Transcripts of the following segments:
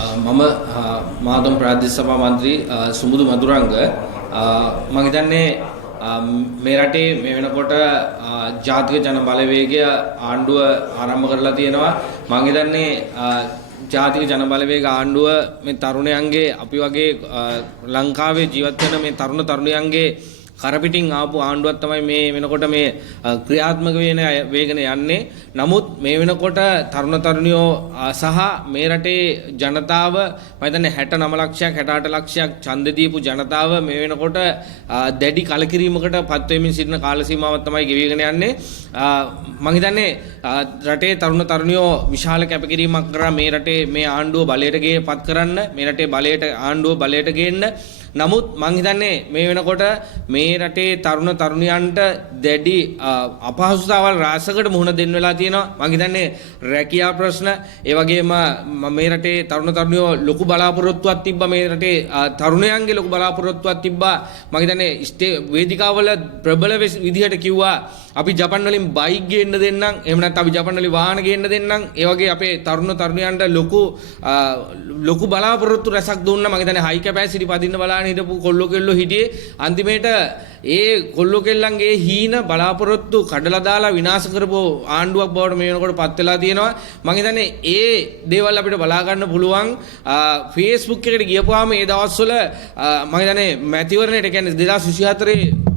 මම මාතම් ප්‍රාදේශ සභා මන්ත්‍රී සුමුදු මදුරංග මම හිතන්නේ මේ රටේ මේ වෙනකොට ජාතික ජන බලවේගය ආණ්ඩුව ආරම්භ කරලා තියෙනවා. මම හිතන්නේ ජාතික ජන බලවේග ආණ්ඩුව මේ තරුණයන්ගේ අපි වගේ ලංකාවේ ජීවත් වෙන මේ තරුණ තරුණියන්ගේ කරපිටින් ආපු ආණ්ඩුවක් තමයි මේ වෙනකොට මේ ක්‍රියාත්මක වෙන වේගන යන්නේ. නමුත් මේ වෙනකොට තරුණ තරුණියෝ සහ මේ රටේ ජනතාව මම හිතන්නේ 69 ලක්ෂයක් 68 ලක්ෂයක් ඡන්ද දීපු ජනතාව මේ වෙනකොට දැඩි කලකිරීමකට පත් වෙමින් සිටින කාල සීමාවක් තමයි ගෙවිගෙන යන්නේ. මම හිතන්නේ රටේ තරුණ තරුණියෝ විශාල කැපකිරීමක් කරා මේ රටේ මේ ආණ්ඩුව බලයට පත් කරන්න, මේ රටේ බලයට ආණ්ඩුව බලයට ගේන්න. නමුත් මං හිතන්නේ මේ වෙනකොට මේ රටේ තරුණ තරුණියන්ට දැඩි අපහසුතාවල් රාශියකට මුහුණ දෙන්න වෙලා තියෙනවා. මං හිතන්නේ රැකියා ප්‍රශ්න, ඒ වගේම මේ රටේ තරුණ තරුණියෝ ලොකු බලාපොරොත්තුවක් තිබ්බා. මේ රටේ තරුණයන්ගේ ලොකු බලාපොරොත්තුවක් තිබ්බා. මං හිතන්නේ වේදිකාවල ප්‍රබල විදිහට කිව්වා අපි ජපන් වලින් බයික් ගේන්න දෙන්නම්, එහෙම නැත්නම් අපි ජපන් වලින් වාහන ගේන්න දෙන්නම්. ඒ වගේ අපේ තරුණ තරුණියන්ට ලොකු බලාපොරොත්තු රැසක් දුන්නා. මම හිතන්නේ හයි කැපැසිටි පදින්න බලන්න හිටපු කොල්ලෝ කෙල්ලෝ හිටියේ. අන්තිමේට ඒ කොල්ලෝ කෙල්ලන්ගේ හීන බලාපොරොත්තු කඩලා දාලා විනාශ කරපු ආණ්ඩුවක් බවට මේ වෙනකොට පත් වෙලා තියෙනවා. මම හිතන්නේ ඒ දේවල් අපිට බලා ගන්න පුළුවන්. Facebook එකට ගියපුවාම මේ දවස්වල මම හිතන්නේ මැතිවරණයට කියන්නේ 2024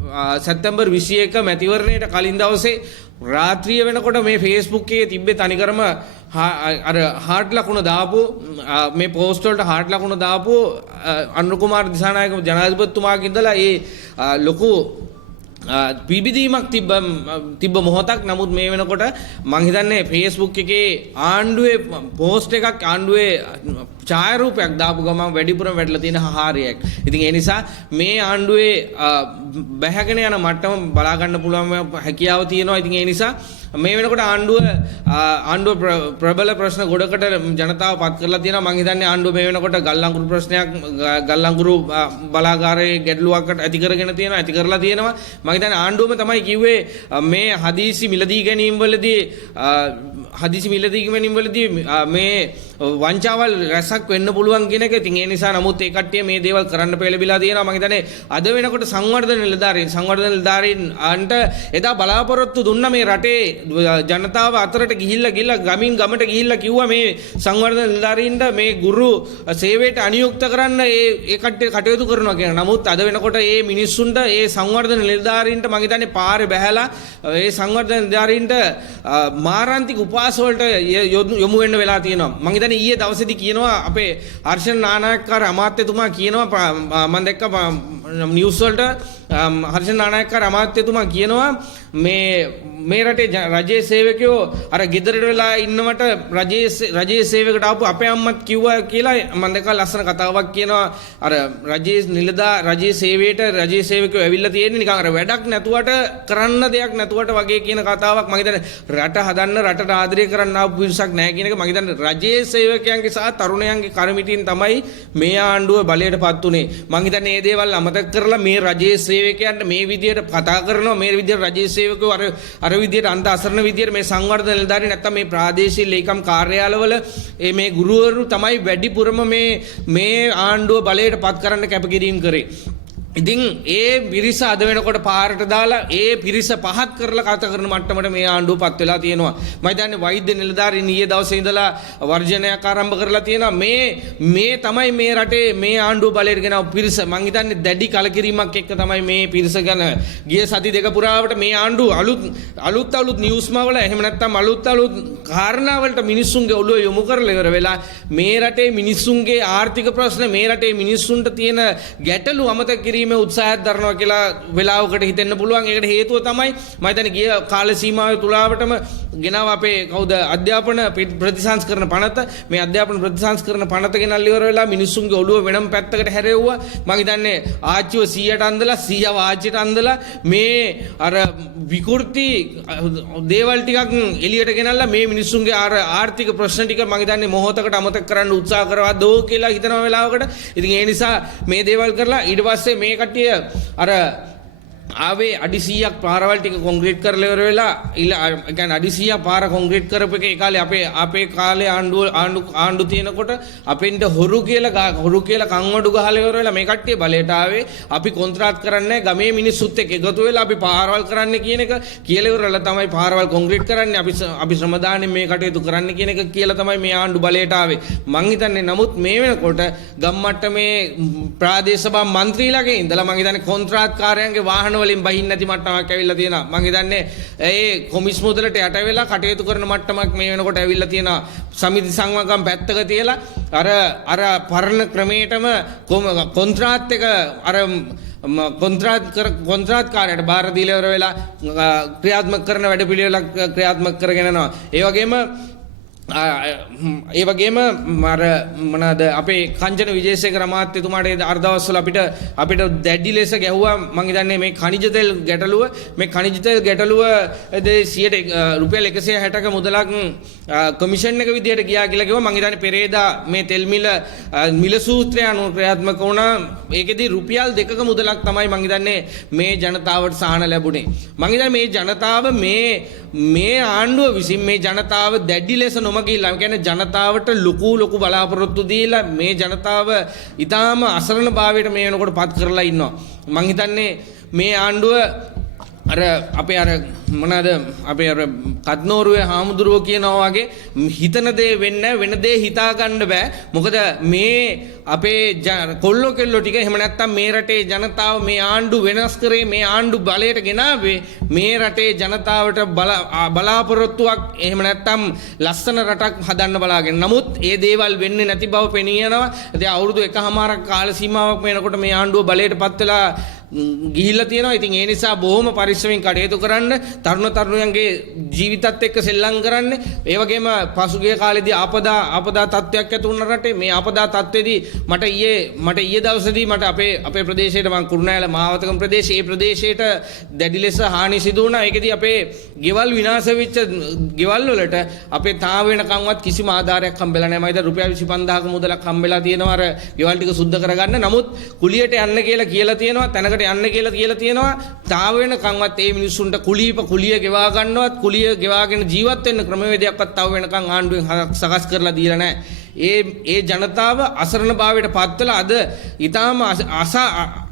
සැප්තැම්බර් 21 මැතිවරණයට කලින් දවසේ රාත්‍රිය වෙනකොට මේ Facebook එකේ තිබ්බේ තනිකරම අර හાર્ට් ලකුණ දාපු මේ පෝස්ට් වලට හાર્ට් ලකුණ දාපු අනුර කුමාර දිසානායක ජනාධිපතිතුමාගේ ඉඳලා ඒ ලොකු පිබිදීමක් තිබ්බ මොහොතක්. නමුත් මේ වෙනකොට මං හිතන්නේ Facebook එකේ ආණ්ඩුවේ පෝස්ට් එකක් ආණ්ඩුවේ ඡායාරූපයක් දාපු ගමන් වැඩිපුරම වැටලා තියෙන හාරයක්. ඉතින් ඒ නිසා මේ ආණ්ඩුවේ බැහැගෙන යන මට්ටම බලා ගන්න පුළුවන් හැකියාව තියෙනවා. ඉතින් ඒ නිසා මේ වෙනකොට ආණ්ඩුව ප්‍රබල ප්‍රශ්න ගොඩකට ජනතාව පත් කරලා තියෙනවා. මං හිතන්නේ ආණ්ඩුව මේ වෙනකොට ගල්ලංගුරු ප්‍රශ්නයක් ගල්ලංගුරු බලාගාරයේ ගැටලුවකට ඇති කරගෙන තියෙනවා, ඇති කරලා තියෙනවා. මං හිතන්නේ ආණ්ඩුවම තමයි කිව්වේ මේ හදිසි මිලදී ගැනීම වලදී මේ වංචාවල් රැසක් වෙන්න පුළුවන් කියන එක. ඉතින් ඒ නිසා නමුත් ඒ කට්ටිය මේ දේවල් කරන්න පෙළඹිලා තියෙනවා. මම හිතන්නේ අද වෙනකොට සංවර්ධන නිලධාරීන්ට එදා බලාපොරොත්තු දුන්න මේ රටේ ජනතාව අතරට ගිහිල්ලා ගමින් ගමට ගිහිල්ලා කිව්වා මේ සංවර්ධන නිලධාරීන්ට මේ ගුරු සේවයට අනියුක්ත කරන්න ඒ කට්ටිය කටයුතු කරනවා කියන. නමුත් අද වෙනකොට මේ මිනිස්සුන්ට ඒ සංවර්ධන නිලධාරීන්ට මම හිතන්නේ පාරේ බැහැලා ඒ සංවර්ධන නිලධාරීන්ට මාරාන්තික උපවාස වලට යොමු වෙන්න වෙලා තියෙනවා. මම හිතන්නේ ඊයේ දවසේදී කියනවා අපේ හර්ෂණ නානායක්කාර අමාත්‍යතුමා කියනවා මම දැක්ක නිවුස් වලට හර්ෂණ නානායක්කාර අමාත්‍යතුමා කියනවා මේ රටේ රජයේ සේවකයෝ අර ගෙදරට වෙලා ඉන්නවට රජයේ සේවකට ආපු අපේ අම්මත් කිව්වා කියලා මම දැක්ක ලස්සන කතාවක් කියනවා. අර රජයේ සේවයට රජයේ සේවකයෝ ඇවිල්ලා තියෙන්නේ නිකන් අර වැඩක් නැතුවට කරන්න දෙයක් නැතුවට වගේ කියන කතාවක්. මම හිතන්නේ රට හදන්න රටට ආදරය කරන්න ආපු පිරිසක් නැහැ කියන එක. මම හිතන්නේ රජයේ සේවකයන්ගේ සහ තරුණයන්ගේ කරමිටින් තමයි මේ ආණ්ඩුව බලයට පත් උනේ. මම හිතන්නේ මේ දේවල් අමතක කරලා මේ රජයේ සේවකයන්ට මේ විදියට කතා කරනවා, මේ විදියට රජයේ සේවකයෝ අර විදියට අන්ත අසරණ විදියට මේ සංවර්ධන නිලධාරී නැත්තම් මේ ප්‍රාදේශීය ලේකම් කාර්යාලවල මේ ගුරුවරු තමයි වැඩිපුරම මේ ආණ්ඩුව බලයට පත් කරන්න කැපකිරීම කරේ. ඉතින් ඒ පිරිස අද වෙනකොට පාරට දාලා ඒ පිරිස පහත් කරලා කතා කරන මට්ටමට මේ ආණ්ඩුව පත් වෙලා තියෙනවා. මම හිතන්නේ වෛද්‍ය නිලධාරීන් ඊයේ දවසේ ඉඳලා වර්ජනයක් ආරම්භ කරලා තියෙනවා. මේ තමයි මේ රටේ මේ ආණ්ඩුව බලයට ගෙනව පිරිස. මම හිතන්නේ දැඩි කලකිරීමක් එක්ක තමයි මේ පිරිස ගැන ගිය සති දෙක පුරාවට මේ ආණ්ඩුව අලුත් නිවුස්ම වල එහෙම නැත්නම් අලුත් කාරණා වලට මිනිස්සුන්ගේ ඔළුව යොමු කරලා ඉවර වෙලා මේ රටේ මිනිස්සුන්ගේ ආර්ථික ප්‍රශ්න, මේ රටේ මිනිස්සුන්ට තියෙන ගැටලු අමතක කිරීම උත්සාහයක් දරනවා කියලා වෙලාවකට හිතෙන්න පුළුවන්. ඒකට හේතුව තමයි මම හිතන්නේ ගිය කාල සීමාවේ තුලාවටම ගෙනාව අපේ අධ්‍යාපන ප්‍රතිසංස්කරණ පනත. මේ අධ්‍යාපන ප්‍රතිසංස්කරණ පනත ගෙනල්ලා ඉවර වෙලා මිනිස්සුන්ගේ ඔළුව වෙනම පැත්තකට හැරෙව්වා. මම හිතන්නේ ආච්චිව 100ට අන්දලා 100ව ආච්චිට අන්දලා මේ අර විකෘති දේවල් ටිකක් එළියට ගෙනල්ලා මේ මිනිස්සුන්ගේ ආර්ථික ප්‍රශ්න ටික මම හිතන්නේ මොහොතකට අමතක කරන්න උත්සාහ කරවා දෝ කියලා හිතන වෙලාවකට. ඉතින් ඒ නිසා මේ දේවල් කරලා ඊට පස්සේ මේ කට්ටිය අර ආවේ අඩි 100ක් පාරවල් ටික කොන්ක්‍රීට් කරලා ඉවර වෙලා කියන්නේ අඩි 100ක් පාර කොන්ක්‍රීට් කරපු එක ඒ කාලේ අපේ කාලේ ආණ්ඩු තියෙනකොට අපෙන්ට හොරු කියලා කන්වඩු ගහලා ඉවර වෙලා මේ කට්ටිය බලයට ආවේ අපි කොන්ත්‍රාත් කරන්නේ ගමේ මිනිස්සුත් එක්ක එකතු වෙලා අපි පාරවල් කරන්න කියන එක කියලා ඉවරලා තමයි පාරවල් කොන්ක්‍රීට් කරන්නේ අපි ශ්‍රම දාන්නේ මේ කටයුතු කරන්න කියන එක කියලා තමයි මේ ආණ්ඩු බලයට ආවේ මං හිතන්නේ නමුත් මේ වෙනකොට ගම් මට්ටමේ ප්‍රාදේශ සභා മന്ത്രിලාගේ ඉඳලා මං හිතන්නේ කොන්ත්‍රාත්කාරයන්ගේ වාහන වලින් බහින්න නැති මට්ටමක් ඇවිල්ලා තියෙනවා මං හිතන්නේ ඒ කොමිස් මුදලට යට වෙලා කටයුතු කරන මට්ටමක් මේ වෙනකොට ඇවිල්ලා තියෙනවා සමිති සංවගම් පැත්තක තියලා අර පරණ ක්‍රමයටම කොන්ත්‍රාත් එක අර කොන්ත්‍රාත්කාරයට බාර දීලා ඉවර වෙලා ක්‍රියාත්මක කරන වැඩපිළිවෙලක් ක්‍රියාත්මක කරගෙන යනවා ඒ වගේම අර මොනවාද අපේ කංජන විජේසේකර අමාත්‍යතුමාට අර්ධවස්වල අපිට දැඩි ලෙස ගැහුවා මම හිතන්නේ මේ ಖನಿಜ තෙල් ගැටලුව රුපියල් 160ක මුදලක් කමිෂන් එක විදියට ගියා කියලා කිව්වා මම හිතන්නේ පෙරේදා මේ තෙල් මිල සූත්‍රය අනුව ක්‍රියාත්මක වුණා ඒකෙදි රුපියල් 2ක මුදලක් තමයි මම හිතන්නේ මේ ජනතාවට සහන ලැබුණේ මම හිතන්නේ මේ ජනතාව මේ ආණ්ඩුව විසින් මේ ජනතාව දැඩි ලෙස නොමගිලා කියන්නේ ජනතාවට ලොකු බලාපොරොත්තු දීලා මේ ජනතාව ඊටාම අසරණ භාවයට මේ වෙනකොට පත් කරලා ඉන්නවා මං හිතන්නේ මේ ආණ්ඩුව අපේ කත්නෝරුවේ හාමුදුරුවෝ කියනවා වගේ හිතන දේ වෙන දේ හිතා ගන්න බෑ මොකද මේ අපේ කොල්ලෝ කෙල්ලෝ ටික එහෙම නැත්තම් මේ රටේ ජනතාව මේ ආණ්ඩු වෙනස් කරේ මේ ආණ්ඩු බලයට ගෙනාවේ මේ රටේ ජනතාවට බලාපොරොත්තුවක් එහෙම නැත්තම් ලස්සන රටක් හදන්න බලාගෙන නමුත් ඒ දේවල් වෙන්නේ නැති බව පෙනී යනවා ඉතින් අවුරුදු එකමාරක් කාල සීමාවක් වෙනකොට මේ ආණ්ඩුව බලයට පත් වෙලා ගිහිල්ලා තියෙනවා. ඉතින් ඒ නිසා බොහොම පරිස්සමින් කටයුතු කරන්න, තරුණයන්ගේ ජීවිතත් එක්ක සෙල්ලම් කරන්න. ඒ වගේම පසුගිය කාලේදී ආපදා තත්ත්වයක් ඇති වුණ රටේ මේ ආපදා තත්ත්වෙදී මට ඊයේ දවසේදී මට අපේ ප්‍රදේශයට මම කුරුණෑගල මාවතකම ප්‍රදේශයේ ඒ ප්‍රදේශයට දැඩි ලෙස හානි සිදු වුණා. ඒකෙදී අපේ ගෙවල් විනාශ වෙච්ච ගෙවල් වලට අපේ තාම වෙනකන්වත් කිසිම ආධාරයක් හම්බෙලා නැහැ. මම හිතා රුපියල් 25000ක මුදලක් හම්බෙලා තියෙනවා අර ගෙවල් ටික සුද්ධ කරගන්න. නමුත් කුලියට යන්න කියලා තියෙනවා. තැනකට යන්න කියලා තියෙනවා. තාම වෙනකන්වත් ඒ මිනිස්සුන්ට කුලිය ගෙවා ගන්නවත් කුලිය ගෙවාගෙන ජීවත් වෙන්න ක්‍රමවේදයක්වත් තව වෙනකන් ආණ්ඩුවෙන් සකස් කරලා දීලා නැහැ. ඒ ජනතාව අසරණ භාවයට පත් වෙලා අද ඊටාම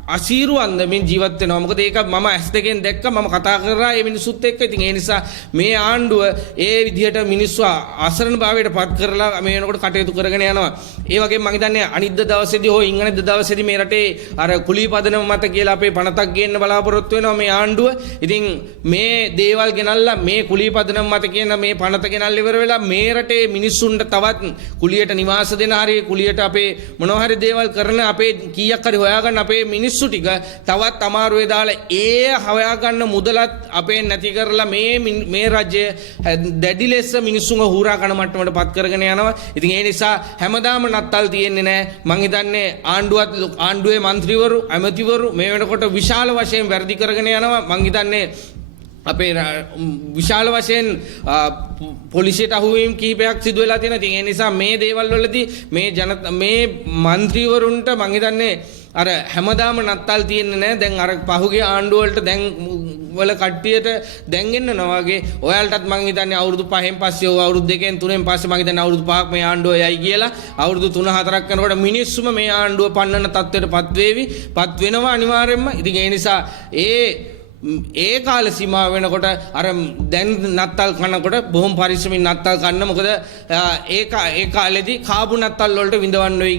අසීරු අන්දමින් ජීවත් වෙනවා. මොකද ඒක මම ඇස් දෙකෙන් දැක්ක මම කතා කරා මේ මිනිස්සුත් එක්ක. ඉතින් ඒ නිසා මේ ආණ්ඩුව ඒ විදිහට මිනිස්සු අසරණ භාවයට පත් කරලා මේ වෙනකොට කටයුතු කරගෙන යනවා. ඒ වගේම මම හිතන්නේ අනිද්ද දවසේදී හෝ ඉංගනද දවසේදී මේ රටේ අර කුලී පදනම මත කියලා අපේ පනතක් ගේන්න බලාපොරොත්තු වෙනවා මේ ආණ්ඩුව. ඉතින් මේ දේවල් ගෙනල්ලා මේ කුලී පදනම මත කියන මේ පනත ගෙනල්ලා ඉවර වෙලා මේ රටේ මිනිස්සුන්ට තවත් කුලියට නිවාස දෙන හරි කුලියට අපේ මොනවා හරි දේවල් කරන අපේ කීයක් හරි හොයාගන්න අපේ මිනිස්සු ටික තවත් අමාරුවේ දාලා ඒ හොයාගන්න මුදලත් අපේ නැති කරලා මේ රජය දැඩි ලෙස මිනිස්සුන්ව හුරා කන මට්ටමට පත් කරගෙන යනවා. ඉතින් ඒ නිසා හැමදාම නත්තල් තියෙන්නේ නැහැ. මං හිතන්නේ ආණ්ඩුවේ മന്ത്രിවරු ඇමතිවරු මේ වෙනකොට විශාල වශයෙන් වැඩි කරගෙන යනවා. මං හිතන්නේ අපේ විශාල වශයෙන් පොලිසියට අහුවීම් කිහිපයක් සිදු වෙලා තියෙනවා. ඉතින් ඒ නිසා මේ දේවල් වලදී මේ മന്ത്രിවරුන්ට මං හිතන්නේ අර හැමදාම නත්තල් තියෙන්නේ නැහැ. දැන් අර පහුගිය ආණ්ඩුව වලට දැන් වල කට්ටියට දැන් එන්නනවා වගේ ඔයාලටත් මං හිතන්නේ අවුරුදු 5න් පස්සේ අවුරුදු 2න් 3න් පස්සේ මං හිතන්නේ අවුරුදු 5ක් මේ ආණ්ඩුව යයි කියලා අවුරුදු 3-4ක් යනකොට මිනිස්සුම මේ ආණ්ඩුව පන්නන තත්ත්වයටපත් වෙනවා අනිවාර්යයෙන්ම. ඉතින් ඒ නිසා ඒ කාල සීමාව වෙනකොට අර දැන් නත්තල් කනකොට බොහොම පරිස්සමින් නත්තල් කන්න. මොකද ඒ කාලෙදී කාබු නත්තල් වලට විඳවන්න වෙයි.